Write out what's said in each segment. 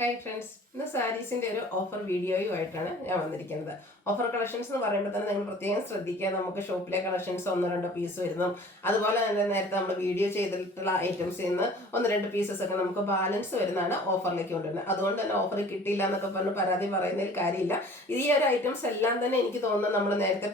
Hi friends, ഇന്ന് സാരീസിൻ്റെ ഒരു offer വീഡിയോയുമായിട്ടാണ് ഞാൻ വന്നിരിക്കുന്നത്. ഓഫർ കളക്ഷൻസ് എന്ന് പറയുമ്പോൾ തന്നെ നിങ്ങൾ പ്രത്യേകം ശ്രദ്ധിക്കുക. നമുക്ക് ഷോപ്പിലെ കളക്ഷൻസ് 1-2 പീസ് വരുന്നു. അതുപോലെ തന്നെ നേരത്തെ നമ്മൾ വീഡിയോ ചെയ്തിട്ടുള്ള ഐറ്റംസിൽ നിന്ന് 1-2 പീസസ് ഒക്കെ നമുക്ക് ബാലൻസ് വരുന്നതാണ് ഓഫറിലേക്ക് കൊണ്ടുവരുന്നത്. അതുകൊണ്ട് തന്നെ ഓഫർ കിട്ടിയില്ല എന്നൊക്കെ പറഞ്ഞ് പരാതി പറയുന്നതിൽ കാര്യമില്ല. ഈ ഒരു ഐറ്റംസ് എല്ലാം തന്നെ എനിക്ക് തോന്നുന്നത് നമ്മൾ നേരത്തെ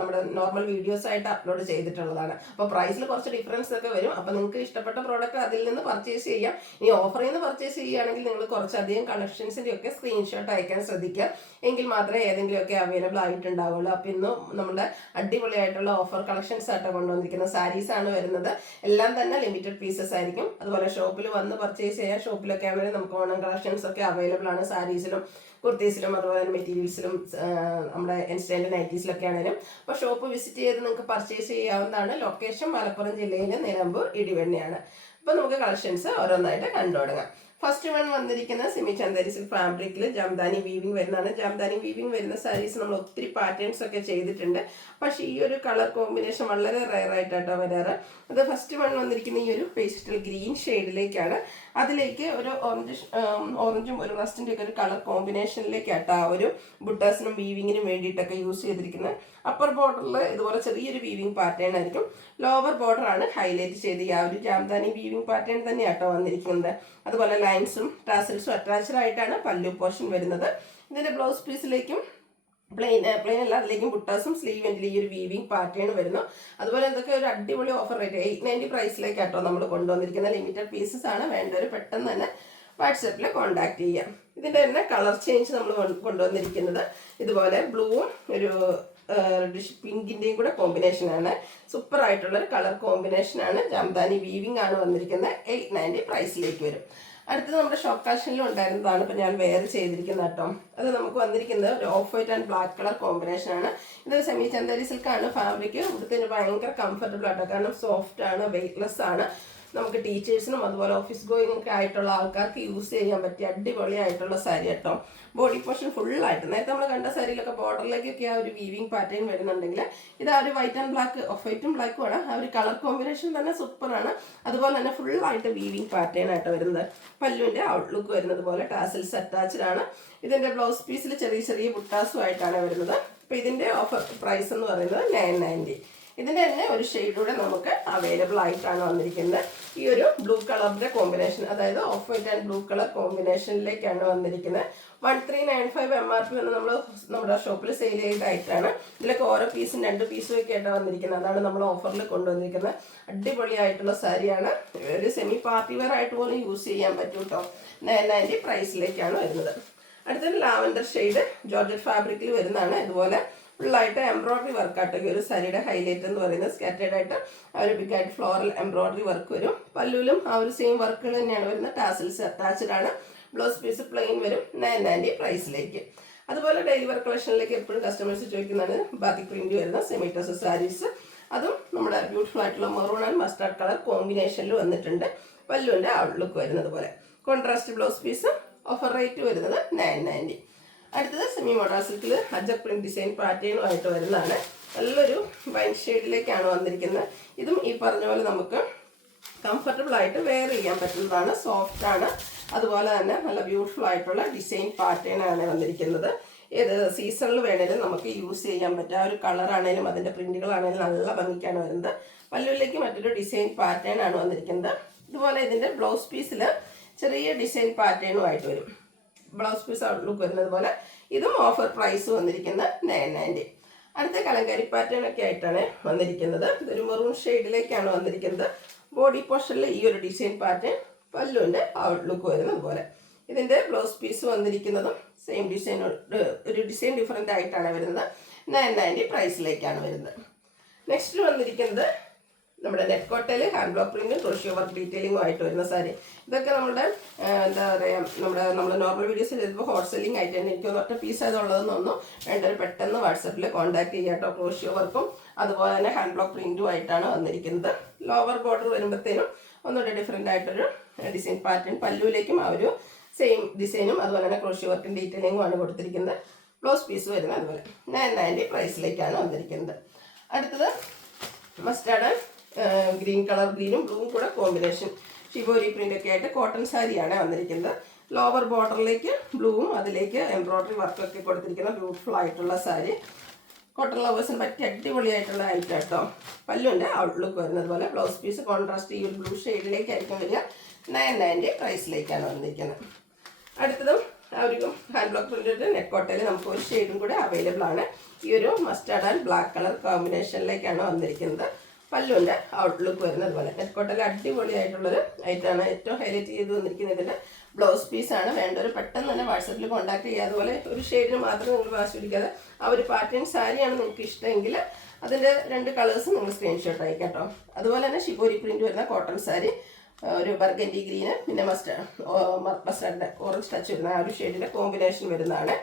നമ്മുടെ നോർമൽ വീഡിയോസ് ആയിട്ട് അപ്ലോഡ് ചെയ്തിട്ടുള്ളതാണ്. അപ്പോൾ പ്രൈസിൽ കുറച്ച് ഡിഫറൻസ് ഒക്കെ വരും. അപ്പോൾ നിങ്ങൾക്ക് ഇഷ്ടപ്പെട്ട പ്രോഡക്റ്റ് അതിൽ നിന്ന് പർച്ചേസ് ചെയ്യാം. ഇനി ഓഫറിൽ നിന്ന് പർച്ചേസ് ചെയ്യുകയാണെങ്കിൽ നിങ്ങൾ കുറച്ചധികം കളക്ഷൻസിൻ്റെ ഒക്കെ സ്ക്രീൻഷോട്ട് അയക്കാൻ ശ്രദ്ധിക്കുക. എങ്കിൽ മാത്രമേ ഏതെങ്കിലുമൊക്കെ അവൈലബിൾ ആയിട്ടുണ്ടാവുള്ളൂ. അപ്പോൾ ഇന്നും നമ്മുടെ അടിപൊളിയായിട്ടുള്ള ഓഫർ കളക്ഷൻസ് ആയിട്ട് കൊണ്ടുവന്നിരിക്കുന്ന സാരീസ് ആണ് വരുന്നത്. എല്ലാം തന്നെ ലിമിറ്റഡ് പീസസ് ആയിരിക്കും. അതുപോലെ ഷോപ്പിൽ വന്ന് പർച്ചേസ് ചെയ്യാം. ഷോപ്പിലൊക്കെ ആണെങ്കിൽ നമുക്ക് ഓണം കളക്ഷൻസ് ഒക്കെ അവൈലബിൾ ആണ്. സാരീസിലും കുർത്തീസിലും അതുപോലെ തന്നെ മെറ്റീരിയൽസിലും നമ്മുടെ ഇൻസ്റ്റന്റ് നൈറ്റീസിലൊക്കെ ആണെങ്കിലും. അപ്പോൾ ഷോപ്പ് വിസിറ്റ് ചെയ്ത് നിങ്ങൾക്ക് പർച്ചേസ് ചെയ്യാവുന്നതാണ്. ലൊക്കേഷൻ മലപ്പുറം ജില്ലയിലെ നിലമ്പൂർ ഇടിവണ്ണയാണ്. അപ്പോൾ നമുക്ക് കളക്ഷൻസ് ഓരോന്നായിട്ട് കണ്ടു തുടങ്ങാം. ഫസ്റ്റ് വൺ വന്നിരിക്കുന്നത് സെമി ചന്ദേരി സിൽക്ക് ഫാബ്രിക്കിൽ ജംദാനി വീവിംഗ് വരുന്നതാണ്. ജംദാനി വീവിംഗ് വരുന്ന സാരീസ് നമ്മൾ ഒത്തിരി പാറ്റേൺസ് ഒക്കെ ചെയ്തിട്ടുണ്ട്. പക്ഷേ ഈ ഒരു കളർ കോമ്പിനേഷൻ വളരെ റയർ ആയിട്ടാട്ടോ വരാറ്. അത് ഫസ്റ്റ് വൺ വന്നിരിക്കുന്ന ഈ ഒരു പേസ്റ്റൽ ഗ്രീൻ ഷെയ്ഡിലേക്കാണ്. അതിലേക്ക് ഒരു ഓറഞ്ചും ഒരു റസ്റ്റിൻ്റെ ഒക്കെ ഒരു കളർ കോമ്പിനേഷനിലേക്കാട്ടോ ആ ഒരു ബുട്ടാസിനും വീവിങ്ങിനും വേണ്ടിയിട്ടൊക്കെ യൂസ് ചെയ്തിരിക്കുന്നത്. അപ്പർ ബോർഡറിൽ ഇതുപോലെ ചെറിയൊരു വീവിംഗ് പാറ്റേൺ ആയിരിക്കും. ലോവർ ബോർഡർ ആണ് ഹൈലൈറ്റ് ചെയ്ത് ആ ഒരു ജാംദാനി വീവിംഗ് പാറ്റേൺ തന്നെയാട്ടോ വന്നിരിക്കുന്നത്. അതുപോലെ ലൈൻസും ടാസൽസും അറ്റാച്ച്ഡ് ആയിട്ടാണ് പല്ലു പോർഷൻ വരുന്നത്. ഇതിൻ്റെ ബ്ലൗസ് പീസിലേക്കും പ്ലെയിൻ അല്ല, അതിലേക്കും ബുട്ടാസും സ്ലീവ് എൻഡിൽ ഈ ഒരു വീവിംഗ് പാറ്റേൺ വരുന്നു. അതുപോലെ എന്തൊക്കെ ഒരു അടിപൊളി ഓഫർ റേറ്റ് 890 പ്രൈസിലേക്കാട്ടോ നമ്മൾ കൊണ്ടുവന്നിരിക്കുന്ന ലിമിറ്റഡ് പീസസ് ആണ്. വേണ്ടവർ പെട്ടെന്ന് തന്നെ വാട്സാപ്പിൽ കോൺടാക്ട് ചെയ്യാം. ഇതിൻ്റെ തന്നെ കളർ ചേഞ്ച് നമ്മൾ കൊണ്ടുവന്നിരിക്കുന്നത് ഇതുപോലെ ബ്ലൂവും ഒരു പിങ്കിൻ്റെയും കൂടെ കോമ്പിനേഷനാണ്. സൂപ്പർ ആയിട്ടുള്ളൊരു കളർ കോമ്പിനേഷനാണ്. ജംദാനി വീവിംഗ് ആണ് വന്നിരിക്കുന്നത്. 890 പ്രൈസിലേക്ക് വരും. അടുത്തത് നമ്മുടെ ഷോപ്പ് കളക്ഷനിലും ഉണ്ടായിരുന്നതാണ്. ഇപ്പം ഞാൻ വേറെ ചെയ്തിരിക്കുന്നത് കേട്ടോ. അത് നമുക്ക് വന്നിരിക്കുന്നത് ഒരു of white and black colour കോമ്പിനേഷനാണ്. ഇത് സെമി ചന്ദേരി സിൽക്കാണ് ഫാബ്രിക്. ഇവിടുത്തെ ഭയങ്കര കംഫർട്ടബിൾ ആട്ടോ. കാരണം സോഫ്റ്റ് ആണ്, വെയ്റ്റ്ലെസ് ആണ്. നമുക്ക് ടീച്ചേഴ്സിനും അതുപോലെ ഓഫീസ് ഗോയിങ് ഒക്കെ ആയിട്ടുള്ള ആൾക്കാർക്ക് യൂസ് ചെയ്യാൻ പറ്റിയ അടിപൊളിയായിട്ടുള്ള സാരി കേട്ടോ. ബോഡി പോർഷൻ ഫുള്ളായിട്ട് നേരത്തെ നമ്മൾ കണ്ട സാരിയിലൊക്കെ ബോർഡറിലേക്കൊക്കെ ആ ഒരു വീവിംഗ് പാറ്റേൺ വരുന്നുണ്ടെങ്കിൽ ഇത് ആ ഒരു വൈറ്റ് ആൻഡ് ബ്ലാക്ക്, ഓഫ് വൈറ്റും ബ്ലാക്കും ആണ്. ആ ഒരു കളർ കോമ്പിനേഷൻ തന്നെ സൂപ്പറാണ്. അതുപോലെ തന്നെ ഫുള്ളായിട്ട് വീവിംഗ് പാറ്റേൺ ആയിട്ട് വരുന്നത്. പല്ലുവിൻ്റെ ഔട്ട്ലുക്ക് വരുന്നത് പോലെ ടാസൽസ് അറ്റാച്ച്ഡ് ആണ്. ഇതിൻ്റെ ബ്ലൗസ് പീസിൽ ചെറിയ ചെറിയ ബുട്ടാസും ആയിട്ടാണ് വരുന്നത്. അപ്പോൾ ഇതിൻ്റെ ഓഫർ പ്രൈസ് എന്ന് പറയുന്നത് 990. ഇതിൻ്റെ തന്നെ ഒരു ഷെയ്ഡൂടെ നമുക്ക് അവൈലബിൾ ആയിട്ടാണ് വന്നിരിക്കുന്നത്. ഈ ഒരു ബ്ലൂ കളറിൻ്റെ കോമ്പിനേഷൻ, അതായത് off white and blue colour കോമ്പിനേഷനിലേക്കാണ് വന്നിരിക്കുന്നത്. 1395 MRP എന്ന് നമ്മൾ നമ്മുടെ ഷോപ്പിൽ സെയിൽ ചെയ്തായിട്ടാണ്. ഇതിലൊക്കെ ഓരോ പീസും 2 പീസും ഒക്കെ ആയിട്ടാണ് വന്നിരിക്കുന്നത്. അതാണ് നമ്മൾ ഓഫറിൽ കൊണ്ടുവന്നിരിക്കുന്നത്. അടിപൊളിയായിട്ടുള്ള സാരിയാണ്. ഒരു സെമി പാർട്ടി വെയർ ആയിട്ട് പോലും യൂസ് ചെയ്യാൻ പറ്റും കേട്ടോ. 990 പ്രൈസിലേക്കാണ് വരുന്നത്. അടുത്തൊരു ലാവൻഡർ ഷെയ്ഡ് ജോർജറ്റ് ഫാബ്രിക്കിൽ വരുന്നതാണ്. ഇതുപോലെ ഫുള്ളായിട്ട് എംബ്രോയിഡറി വർക്കാട്ടോ. ഈ ഒരു സാരിയുടെ ഹൈലൈറ്റ് എന്ന് പറയുന്നത് സ്കാറ്റേഡ് ആയിട്ട് ആ ഒരു ബിഗ് ആയിട്ട് ഫ്ലോറൽ എംബ്രോയിഡറി വർക്ക് വരും. പല്ലുവിലും ആ ഒരു സെയിം വർക്കുകൾ തന്നെയാണ് വരുന്നത്. ടാസൽസ് അറ്റാച്ച്ഡ് ആണ്. ബ്ലൗസ് പീസ് പ്ലെയിൻ വരും. 990 പ്രൈസിലേക്ക്. അതുപോലെ ഡെയിലി വർക്ക് കളക്ഷനിലേക്ക് എപ്പോഴും കസ്റ്റമേഴ്സ് ചോദിക്കുന്നതാണ് ബാത്തിക് പ്രിന്റ് വരുന്ന സെമി ടസർ സാരീസ്. അതും നമ്മുടെ ബ്യൂട്ടിഫുൾ ആയിട്ടുള്ള മെറൂൺ ആൻഡ് മസ്റ്റാർഡ് കളർ കോമ്പിനേഷനിൽ വന്നിട്ടുണ്ട്. പല്ലുവിൻ്റെ ഔട്ട്ലുക്ക് വരുന്നത് പോലെ. Contrast blouse piece. Offer rate വരുന്നത് 990. അടുത്തത് സെമി മോഡൽ സിൽക്കിൽ അജക് പ്രിന്റ് ഡിസൈൻ പാറ്റേണുമായിട്ട് വരുന്നതാണ്. നല്ലൊരു വൈൻ ഷെയ്ഡിലേക്കാണ് വന്നിരിക്കുന്നത്. ഇതും ഈ പറഞ്ഞ പോലെ നമുക്ക് കംഫർട്ടബിൾ ആയിട്ട് വെയർ ചെയ്യാൻ പറ്റുന്നതാണ്. സോഫ്റ്റ് ആണ്. അതുപോലെ തന്നെ നല്ല ബ്യൂട്ടിഫുൾ ആയിട്ടുള്ള ഡിസൈൻ പാറ്റേൺ ആണ് വന്നിരിക്കുന്നത്. ഏത് സീസണിൽ വേണേലും നമുക്ക് യൂസ് ചെയ്യാൻ പറ്റും. ആ ഒരു കളറാണേലും അതിൻ്റെ പ്രിന്റുകളാണേലും നല്ല ഭംഗിക്കാണ് വരുന്നത്. പല്ലുവിലേക്ക് മറ്റൊരു ഡിസൈൻ പാറ്റേൺ ആണ് വന്നിരിക്കുന്നത്. ഇതുപോലെ ഇതിൻ്റെ ബ്ലൗസ് പീസിൽ ചെറിയ ഡിസൈൻ പാറ്റേണുമായിട്ട് വരും. ബ്ലൗസ് പീസ് ഔട്ട്ലുക്ക് വരുന്നത് പോലെ. ഇതും ഓഫർ പ്രൈസ് വന്നിരിക്കുന്നത് 990. അടുത്ത കലങ്കാരി പാറ്റേൺ ഒക്കെ ആയിട്ടാണ് വന്നിരിക്കുന്നത്. ഇതൊരു മെറൂൺ ഷെയ്ഡിലേക്കാണ് വന്നിരിക്കുന്നത്. ബോഡി പോർഷനിൽ ഈ ഒരു ഡിസൈൻ പാറ്റേൺ, പല്ലുവിൻ്റെ ഔട്ട്ലുക്ക് വരുന്നത് പോലെ. ഇതിൻ്റെ ബ്ലൗസ് പീസ് വന്നിരിക്കുന്നതും സെയിം ഡിസൈൻ, ഒരു ഡിസൈൻ ഡിഫറെൻ്റ് ആയിട്ടാണ് വരുന്നത്. 990 പ്രൈസിലേക്കാണ് വരുന്നത്. നെക്സ്റ്റ് വന്നിരിക്കുന്നത് നമ്മുടെ നെറ്റ് കോട്ടയിൽ ഹാൻഡ് ബ്ലോക്ക് പ്രിന്റും ക്രോഷ്യോ വർക്ക് ഡീറ്റെയിലിംഗും ആയിട്ട് വരുന്ന സാരി. ഇതൊക്കെ നമ്മുടെ എന്താ പറയുക, നമ്മൾ നോർമൽ വീഡിയോസ് ചെയ്തപ്പോൾ ഹോട്ട് സെല്ലിംഗ് ആയിട്ട് തന്നെ എനിക്ക് ഒറ്റ പീസ് ആയതുള്ളതെന്ന് തോന്നുന്നു. വേണ്ടവർ പെട്ടെന്ന് വാട്സപ്പിൽ കോൺടാക്ട് ചെയ്യാം കേട്ടോ. ക്രോഷ്യോ വർക്കും അതുപോലെ തന്നെ ഹാൻഡ് ബ്ലോക്ക് പ്രിന്റും ആയിട്ടാണ് വന്നിരിക്കുന്നത്. ലോവർ ബോർഡർ വരുമ്പോഴത്തേനും ഒന്നുകൂടെ ഡിഫറെൻ്റ് ആയിട്ടൊരു ഡിസൈൻ പാറ്റേൺ. പല്ലുവിലേക്കും ആ ഒരു സെയിം ഡിസൈനും അതുപോലെ തന്നെ ക്രോഷ്യോ വർക്കും ഡീറ്റെയിലിംഗും ആണ് കൊടുത്തിരിക്കുന്നത്. ബ്ലൗസ് പീസ് വരുന്നത് അതുപോലെ 990 പ്രൈസിലേക്കാണ് വന്നിരിക്കുന്നത്. അടുത്തത് മസ്റ്റാർഡ് ഗ്രീൻ കളർ, ഗ്രീനും ബ്ലൂവും കൂടെ കോമ്പിനേഷൻ ഷിബോരി പ്രിന്റ് ഒക്കെ ആയിട്ട് കോട്ടൺ സാരിയാണ് വന്നിരിക്കുന്നത്. ലോവർ ബോർഡറിലേക്ക് ബ്ലൂവും അതിലേക്ക് എംബ്രോയ്ഡറി വർക്കൊക്കെ കൊടുത്തിരിക്കുന്ന ബ്യൂട്ടിഫുൾ ആയിട്ടുള്ള സാരി. കോട്ടൺ ലവേഴ്സിന് പറ്റിയ അടിപൊളിയായിട്ടുള്ള ഐറ്റം കേട്ടോ. പല്ലുവിൻ്റെ ഔട്ട്ലുക്ക് വരുന്നത് പോലെ ബ്ലൗസ് പീസ് കോൺട്രാസ്റ്റ് ഈ ഒരു ബ്ലൂ ഷെയ്ഡിലേക്കായിരിക്കും വരിക. 990 പ്രൈസിലേക്കാണ് വന്നിരിക്കുന്നത്. അടുത്തതും ആ ഒരു ഹാൻഡ് ബ്ലോക്ക് പ്രിൻറ്റഡ് നെക്കോട്ടയിൽ നമുക്ക് ഒരു ഷെയ്ഡും കൂടെ അവൈലബിൾ ആണ്. ഈ ഒരു മസ്റ്റാർഡ് ആൻഡ് ബ്ലാക്ക് കളർ കോമ്പിനേഷനിലേക്കാണ് വന്നിരിക്കുന്നത്. പല്ലുവിൻ്റെ ഔട്ട്ലുക്ക് വരുന്നത് പോലെ നെക്കോട്ടയിൽ അടിപൊളിയായിട്ടുള്ളൊരു ഐറ്റമാണ്. ഏറ്റവും ഹൈലൈറ്റ് ചെയ്ത് വന്നിരിക്കുന്നത് ഇതിൻ്റെ ബ്ലൗസ് പീസാണ്. വേണ്ടവർ പെട്ടെന്ന് തന്നെ വാട്സപ്പിൽ കോൺടാക്ട് ചെയ്യുക. അതുപോലെ ഒരു ഷെയ്ഡിന് മാത്രം നിങ്ങൾ വാശി പിടിക്കാതെ ആ ഒരു പാറ്റേൺ സാരിയാണ് നിങ്ങൾക്ക് ഇഷ്ടമെങ്കിൽ അതിൻ്റെ 2 കളേഴ്സ് നിങ്ങൾ സ്ക്രീൻഷോട്ട് അയക്കാം കേട്ടോ. അതുപോലെ തന്നെ ഷിബോരി പ്രിൻറ്റ് വരുന്ന കോട്ടൺ സാരി, ഒരു ബർഗൻഡി ഗ്രീന്, പിന്നെ മസ്റ്റാർഡ് ഓറഞ്ച് ടച്ച് വരുന്ന ആ ഒരു ഷെയ്ഡിൻ്റെ കോമ്പിനേഷൻ വരുന്നതാണ്.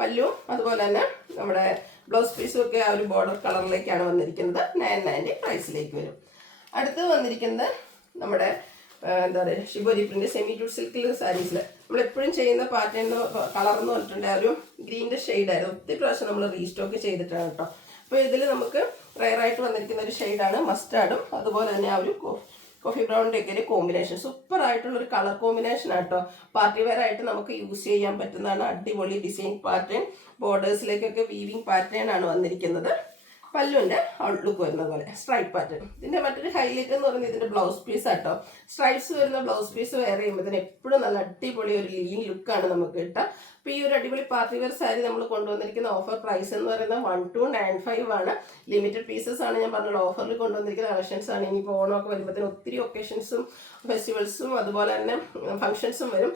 പല്ലും അതുപോലെ തന്നെ നമ്മുടെ ബ്ലൗസ് പീസും ഒക്കെ ആ ഒരു ബോർഡർ കളറിലേക്കാണ് വന്നിരിക്കുന്നത്. 990 പ്രൈസിലേക്ക് വരും. അടുത്ത് വന്നിരിക്കുന്നത് നമ്മുടെ എന്താ പറയുക ഷിബോരി പ്രിന്റ് സെമി ടു സിൽക്കിൽ സാരീസിൽ നമ്മളെപ്പോഴും ചെയ്യുന്ന പാറ്റേൺ കളർ എന്ന് പറഞ്ഞിട്ടുണ്ട് ആ ഒരു ഗ്രീൻ്റെ ഷെയ്ഡായിരുന്നു. ഒത്തിരി പ്രാവശ്യം നമ്മൾ റീസ്റ്റോക്ക് ചെയ്തിട്ടാണ് കേട്ടോ. അപ്പോൾ ഇതിൽ നമുക്ക് റയറായിട്ട് വന്നിരിക്കുന്ന ഒരു ഷെയ്ഡാണ് മസ്റ്റാർഡും അതുപോലെ തന്നെ ആ ഒരു കോഫി ബ്രൗണിൻ്റെ ഒക്കെ ഒരു കോമ്പിനേഷൻ. സൂപ്പർ ആയിട്ടുള്ളൊരു കളർ കോമ്പിനേഷൻ ആട്ടോ. പാർട്ടി വെയർ ആയിട്ട് നമുക്ക് യൂസ് ചെയ്യാൻ പറ്റുന്നതാണ്. അടിപൊളി ഡിസൈൻ പാറ്റേൺ, ബോർഡേഴ്സിലേക്കൊക്കെ വീവിങ് പാറ്റേൺ ആണ് വന്നിരിക്കുന്നത്. പല്ലുവിൻ്റെ ഔട്ട്ലുക്ക് വരുന്നത് പോലെ സ്ട്രൈപ്പ് പാറ്റേൺ. ഇതിൻ്റെ മറ്റൊരു ഹൈലൈറ്റ് എന്ന് പറയുന്നത് ഇതിൻ്റെ ബ്ലൗസ് പീസ് ആട്ടോ. സ്ട്രൈപ്സ് വരുന്ന ബ്ലൗസ് പീസ് വെയർ ചെയ്യുമ്പോൾ ഇതിന് എപ്പോഴും നല്ല അടിപൊളി ഒരു ലീൻ ലുക്കാണ് നമുക്ക് കിട്ടുക. അപ്പോൾ ഈ ഒരു അടിപൊളി പാർട്ടി വെയർ സാരി നമ്മൾ കൊണ്ടുവന്നിരിക്കുന്ന ഓഫർ പ്രൈസ് എന്ന് പറയുന്നത് 1295 ആണ്. ലിമിറ്റഡ് പീസസ് ആണ്. ഞാൻ പറഞ്ഞല്ലോ ഓഫറിൽ കൊണ്ടുവന്നിരിക്കുന്ന കളക്ഷൻസ് ആണ്. ഇനിയിപ്പോൾ ഓണമൊക്കെ വരുമ്പോഴത്തേന് ഒത്തിരി ഒക്കേഷൻസും ഫെസ്റ്റിവൽസും അതുപോലെ തന്നെ ഫംഗ്ഷൻസും വരും.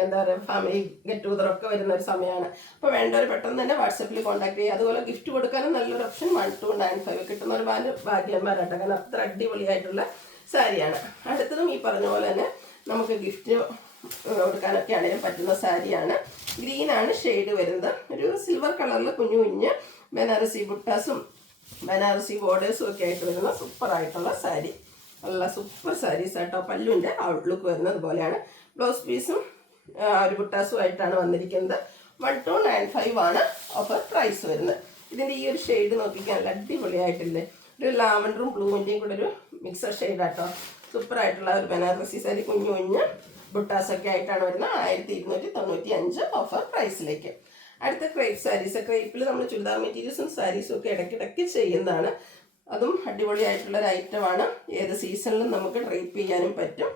എന്താ പറയുക ഫാമിലി ഗെറ്റ് ടുഗദറൊക്കെ വരുന്ന ഒരു സമയമാണ്. അപ്പോൾ വേണ്ടവർ പെട്ടെന്ന് തന്നെ വാട്സപ്പിൽ കോൺടാക്ട് ചെയ്യുക. അതുപോലെ ഗിഫ്റ്റ് കൊടുക്കാനും നല്ലൊരു ഓപ്ഷൻ 1295 കിട്ടുന്ന ഒരു ഭാഗ്യന്മാരാട്ടോ. കാരണം അത്ര അടിപൊളിയായിട്ടുള്ള സാരിയാണ്. അടുത്തതും ഈ പറഞ്ഞ പോലെ തന്നെ നമുക്ക് ഗിഫ്റ്റ് കൊടുക്കാനൊക്കെ ആണെങ്കിലും പറ്റുന്ന സാരിയാണ്. ഗ്രീനാണ് ഷെയ്ഡ് വരുന്നത്. ഒരു സിൽവർ കളറിൽ കുഞ്ഞു കുഞ്ഞ് ബനാറസി ബുട്ടാസും ബനാറസി ബോർഡേഴ്സും ഒക്കെ ആയിട്ട് വരുന്ന സൂപ്പറായിട്ടുള്ള സാരി. നല്ല സൂപ്പർ സാരീസ് ആട്ടോ. പല്ലുവിൻ്റെ ഔട്ട്ലുക്ക് വരുന്നത് പോലെയാണ്. ബ്ലൗസ് പീസും ഒരു ബുട്ടാസും ആയിട്ടാണ് വന്നിരിക്കുന്നത്. 1295 ആണ് ഓഫർ പ്രൈസ് വരുന്നത്. ഇതിൻ്റെ ഈ ഒരു ഷെയ്ഡ് നോക്കിക്കാൻ നല്ല അടിപൊളിയായിട്ടില്ലേ. ഒരു ലാവൻഡറും ബ്ലൂവിൻ്റെയും കൂടെ ഒരു മിക്സർ ഷെയ്ഡാട്ടോ. സൂപ്പറായിട്ടുള്ള ഒരു ബനാറസി സാരി കുഞ്ഞു കുഞ്ഞ് ബുട്ടാസൊക്കെ ആയിട്ടാണ് വരുന്നത്. 1295 ഓഫർ പ്രൈസിലേക്ക്. അടുത്ത ക്രേപ്പ് സാരീസ്. ക്രേപ്പിൽ നമ്മൾ ചുരിദാർ മെറ്റീരിയൽസും സാരീസും ഒക്കെ ഇടയ്ക്കിടയ്ക്ക് ചെയ്യുന്നതാണ്. അതും അടിപൊളിയായിട്ടുള്ളൊരു ഐറ്റമാണ്. ഏത് സീസണിലും നമുക്ക് ഡ്രൈപ്പ് ചെയ്യാനും പറ്റും.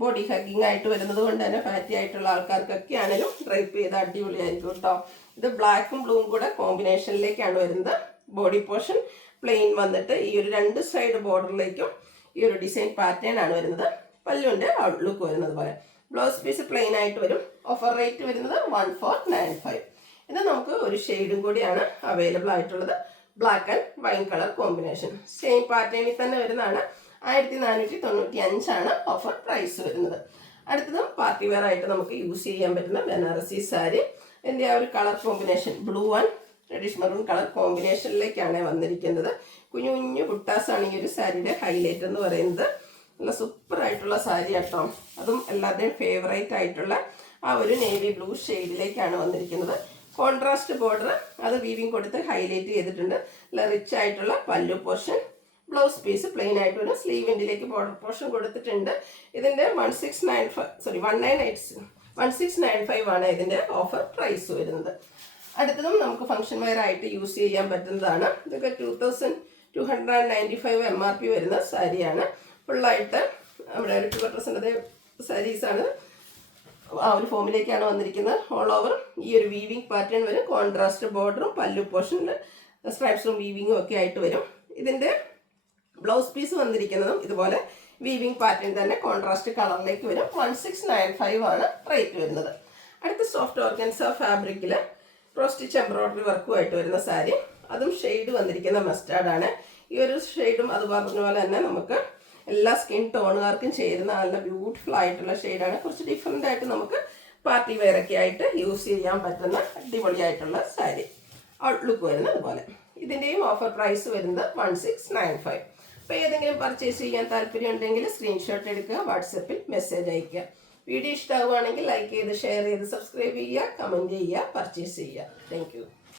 ബോഡി ഹഗ്ഗിങ് ആയിട്ട് വരുന്നത് കൊണ്ട് തന്നെ ഫാറ്റി ആയിട്ടുള്ള ആൾക്കാർക്കൊക്കെ ആണെങ്കിലും ഡ്രൈപ്പ് ചെയ്ത് അടിപൊളിയായിരിക്കും കേട്ടോ. ഇത് ബ്ലാക്കും ബ്ലൂവും കൂടെ കോമ്പിനേഷനിലേക്കാണ് വരുന്നത്. ബോഡി പോർഷൻ പ്ലെയിൻ വന്നിട്ട് ഈ ഒരു 2 സൈഡ് ബോർഡറിലേക്കും ഈ ഒരു ഡിസൈൻ പാറ്റേൺ ആണ് വരുന്നത്. പല്ലുവിൻ്റെ ഔട്ട്ലുക്ക് വരുന്നത് പോലെ ബ്ലൗസ് പീസ് പ്ലെയിൻ ആയിട്ട് വരും. ഓഫർ റേറ്റ് വരുന്നത് 1495. ഇത് നമുക്ക് ഒരു ഷെയ്ഡും കൂടിയാണ് അവൈലബിൾ ആയിട്ടുള്ളത്. Black and wine colour combination same പാറ്റേണിൽ തന്നെ വരുന്നതാണ്. 1495 ആണ് ഓഫർ പ്രൈസ് വരുന്നത്. അടുത്തതും പാർട്ടി വെയർ ആയിട്ട് നമുക്ക് യൂസ് ചെയ്യാൻ പറ്റുന്ന ബനാറസി സാരി. എൻ്റെ ആ ഒരു colour combination blue and reddish maroon colour കോമ്പിനേഷനിലേക്കാണ് വന്നിരിക്കുന്നത്. കുഞ്ഞു കുഞ്ഞു ബുട്ടാസാണ് ഈ ഒരു സാരിയുടെ ഹൈലൈറ്റ് എന്ന് പറയുന്നത്. നല്ല സൂപ്പറായിട്ടുള്ള സാരി കേട്ടോ. അതും എല്ലാവരുടെയും ഫേവറേറ്റ് ആയിട്ടുള്ള ആ ഒരു നേവി ബ്ലൂ ഷെയ്ഡിലേക്കാണ് വന്നിരിക്കുന്നത്. കോൺട്രാസ്റ്റ് ബോർഡർ അത് വീവിങ് കൊടുത്ത് ഹൈലൈറ്റ് ചെയ്തിട്ടുണ്ട്. നല്ല റിച്ച് ആയിട്ടുള്ള പല്ലു പോർഷൻ, ബ്ലൗസ് പീസ് പ്ലെയിൻ ആയിട്ട് വരും. സ്ലീവിൻ്റിലേക്ക് ബോർഡർ പോർഷൻ കൊടുത്തിട്ടുണ്ട്. ഇതിൻ്റെ 1695 ആണ് ഇതിൻ്റെ ഓഫർ പ്രൈസ് വരുന്നത്. അടുത്തതും നമുക്ക് ഫംഗ്ഷൻ വെയർ ആയിട്ട് യൂസ് ചെയ്യാൻ പറ്റുന്നതാണ്. ഇതൊക്കെ 2295 MRP വരുന്ന സാരിയാണ്. ഫുള്ളായിട്ട് നമ്മുടെ ഒരു 2% സാരീസാണ്. ആ ഒരു ഫോമിലേക്കാണ് വന്നിരിക്കുന്നത്. ഓൾ ഓവർ ഈ ഒരു വീവിങ് പാറ്റേൺ വരും. കോൺട്രാസ്റ്റ് ബോർഡറും പല്ലു പോർഷനിൽ സ്ട്രൈപ്സും വീവിങ്ങും ഒക്കെ ആയിട്ട് വരും. ഇതിൻ്റെ ബ്ലൗസ് പീസ് വന്നിരിക്കുന്നതും ഇതുപോലെ വീവിങ് പാറ്റേൺ തന്നെ കോൺട്രാസ്റ്റ് കളറിലേക്ക് വരും. 1695 ആണ് റേറ്റ് വരുന്നത്. അടുത്ത സോഫ്റ്റ് ഓർഗൻസ ഫാബ്രിക്കിൽ പ്രോസ്റ്റിച്ച് എംബ്രോയ്ഡറി വർക്കുമായിട്ട് വരുന്ന സാരി. അതും ഷെയ്ഡ് വന്നിരിക്കുന്ന മസ്റ്റാർഡാണ്. ഈ ഒരു ഷെയ്ഡും അത് പറഞ്ഞ പോലെ തന്നെ നമുക്ക് എല്ലാ സ്കിൻ ടോണുകാർക്കും ചേരുന്ന നല്ല ബ്യൂട്ടിഫുൾ ആയിട്ടുള്ള ഷെയ്ഡാണ്. കുറച്ച് ഡിഫറെൻ്റ് ആയിട്ട് നമുക്ക് പാർട്ടി വെയറൊക്കെ ആയിട്ട് യൂസ് ചെയ്യാൻ പറ്റുന്ന അടിപൊളിയായിട്ടുള്ള സാരി. ഔട്ട്ലുക്ക് വരുന്നത് അതുപോലെ. ഇതിൻ്റെയും ഓഫർ പ്രൈസ് വരുന്നത് 1695. അപ്പോൾ ഏതെങ്കിലും പർച്ചേസ് ചെയ്യാൻ താല്പര്യം ഉണ്ടെങ്കിൽ സ്ക്രീൻഷോട്ട് എടുക്കുക, വാട്സപ്പിൽ മെസ്സേജ് അയയ്ക്കുക. വീഡിയോ ഇഷ്ടമാവുകയാണെങ്കിൽ ലൈക്ക് ചെയ്ത് ഷെയർ ചെയ്ത് സബ്സ്ക്രൈബ് ചെയ്യുക, കമൻറ്റ് ചെയ്യുക, പർച്ചേസ് ചെയ്യുക. താങ്ക്